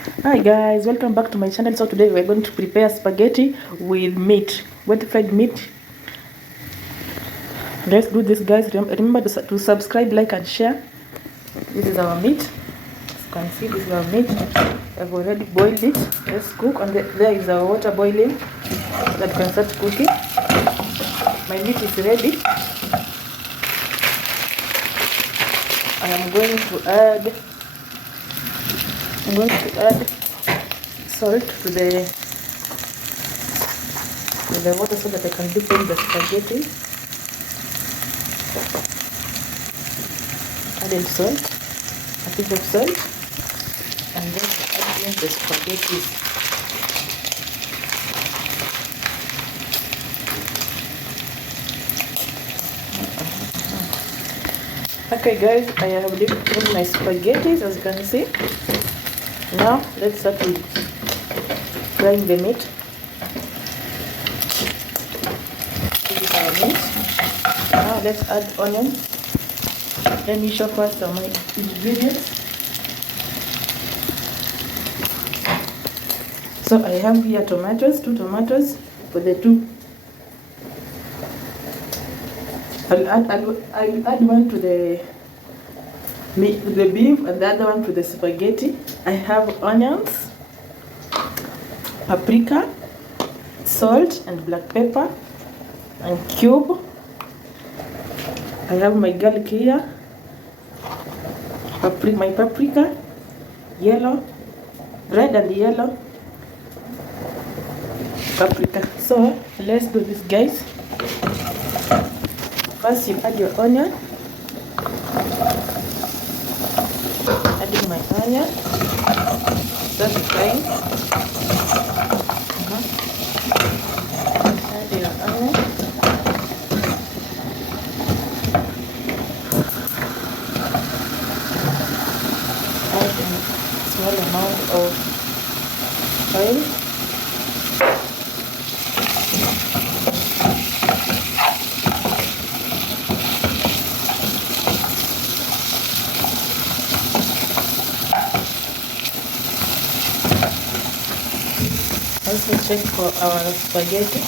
Hi guys, welcome back to my channel. So today we're going to prepare spaghetti with meat, wet fried meat. Let's do this, guys. Remember to subscribe, like and share. This is our meat. As you can see, this is our meat. I've already boiled it. Let's cook. And there is our water boiling that you can start cooking. My meat is ready. I am going to add salt to the water so that I can dip in the spaghetti. Adding salt, a pinch of salt, and then add in the spaghetti. Okay guys, I have dipped in my spaghetti, as you can see. Now let's start with frying the meat. This is our meat. Now let's add onion. Let me show first my ingredients. So I have here tomatoes, 2 tomatoes for the 2. I'll add one to the beef and the other one to the spaghetti. I have onions, paprika, salt and black pepper, and cube. I have my garlic here, my paprika, yellow, red and yellow paprika. So let's do this, guys. First you add your onion. Adding my onion. Start frying. Add your onion. Add a small amount of oil. Also check for our spaghetti.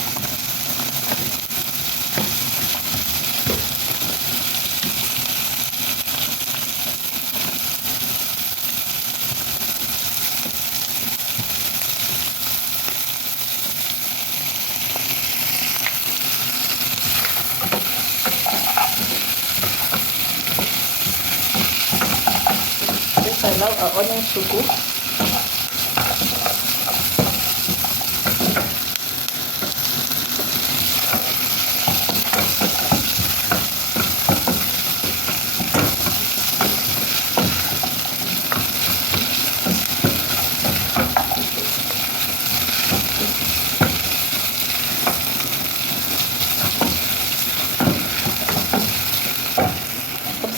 Let's allow our onions to cook.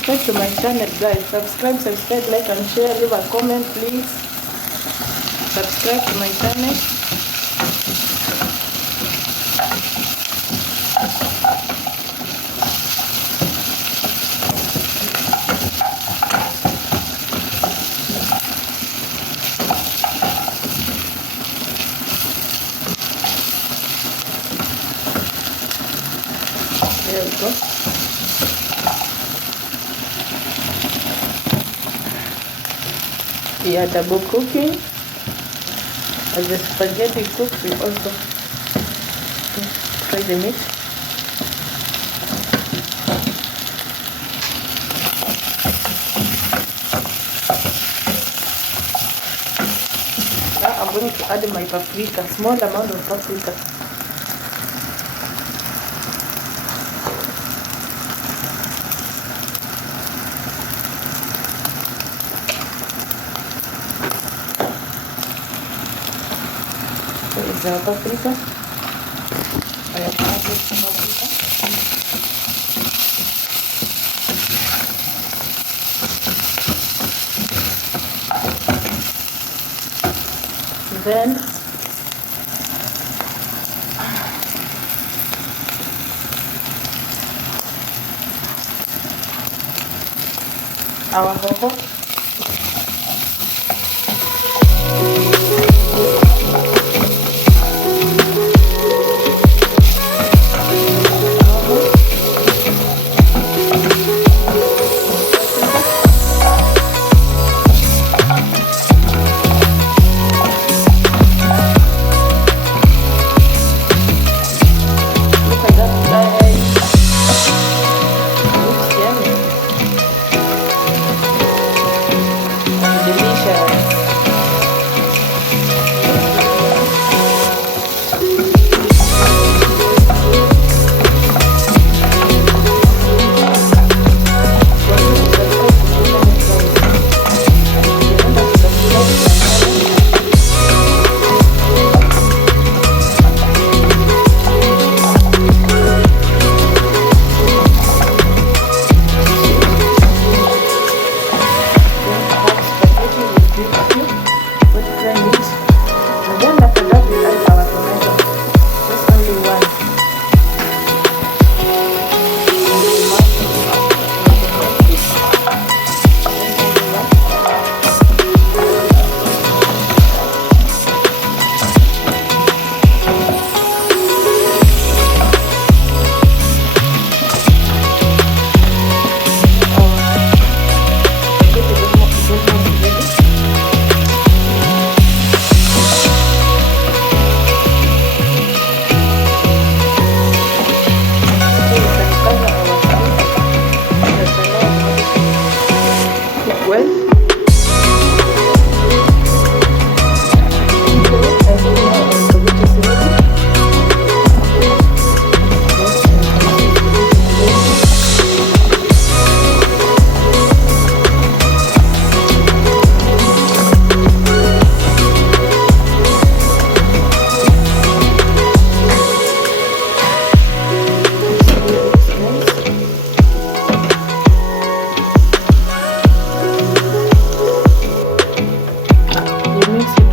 Subscribe to my channel, guys. Subscribe, like and share. Leave a comment, please. Subscribe to my channel. There we go. We are double cooking. As the spaghetti cooks, we also fry the meat. Now I'm going to add my paprika, small amount of paprika. Is our paprika. I have added some paprika. Then our hoho.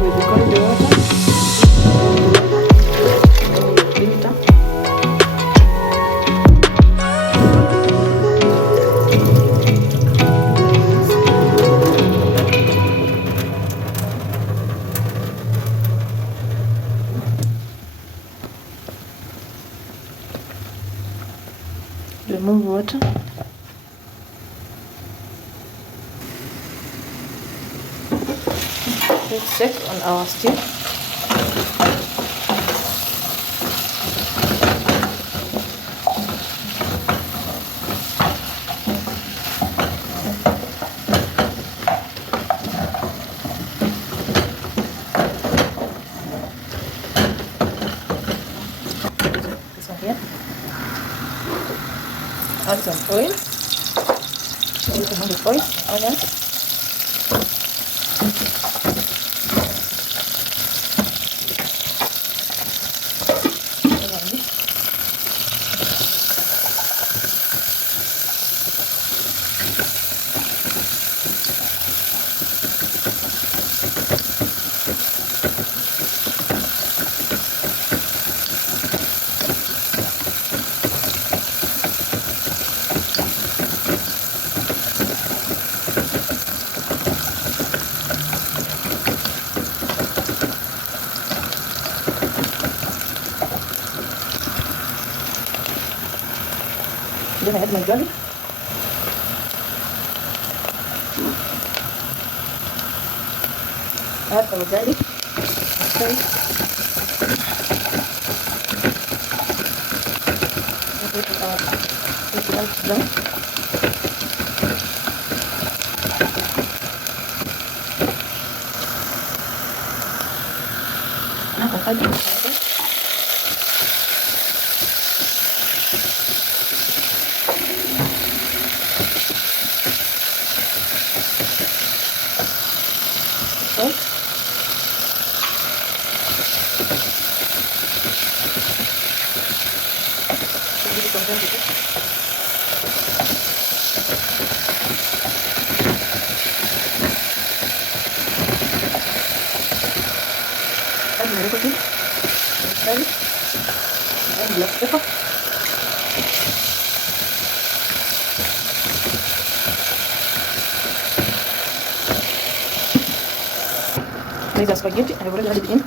with the cold water. Filter. Remove water. Let's set on our stick. This one here. Add some oil. Use some olive oil, onions. Then I add my garlic. Add our garlic. Okay. Put it out down. Now I add it. Add my recipe, garlic, and black pepper. There's a spaghetti. I've already added it in.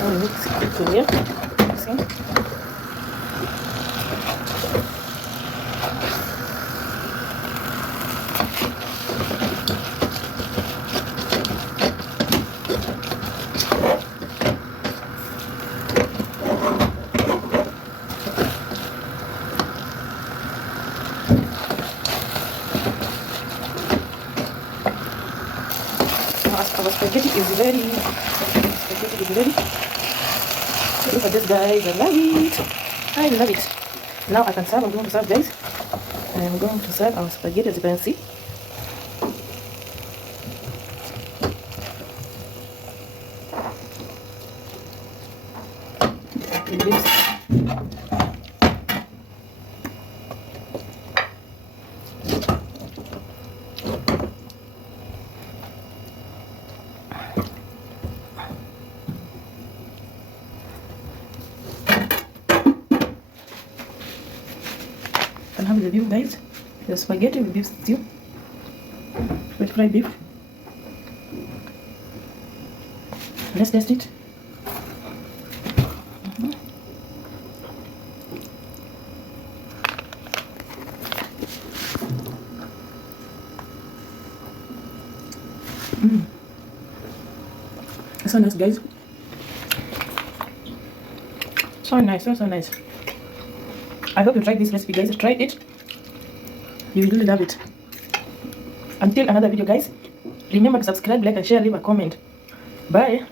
Now we mix it together. Mixing. Our spaghetti is ready. Spaghetti is ready. Look at this, guys. I love it. I love it. Now I can serve. I'm going to serve, guys. I'm going to serve our spaghetti, as you can see. Can have the beef, guys. The spaghetti with beef stew, with fried beef. Let's test it. So nice, guys. So nice, so nice. I hope you tried this recipe, guys. Try it. You will really love it. Until another video, guys. Remember to subscribe, like, and share, leave a comment. Bye.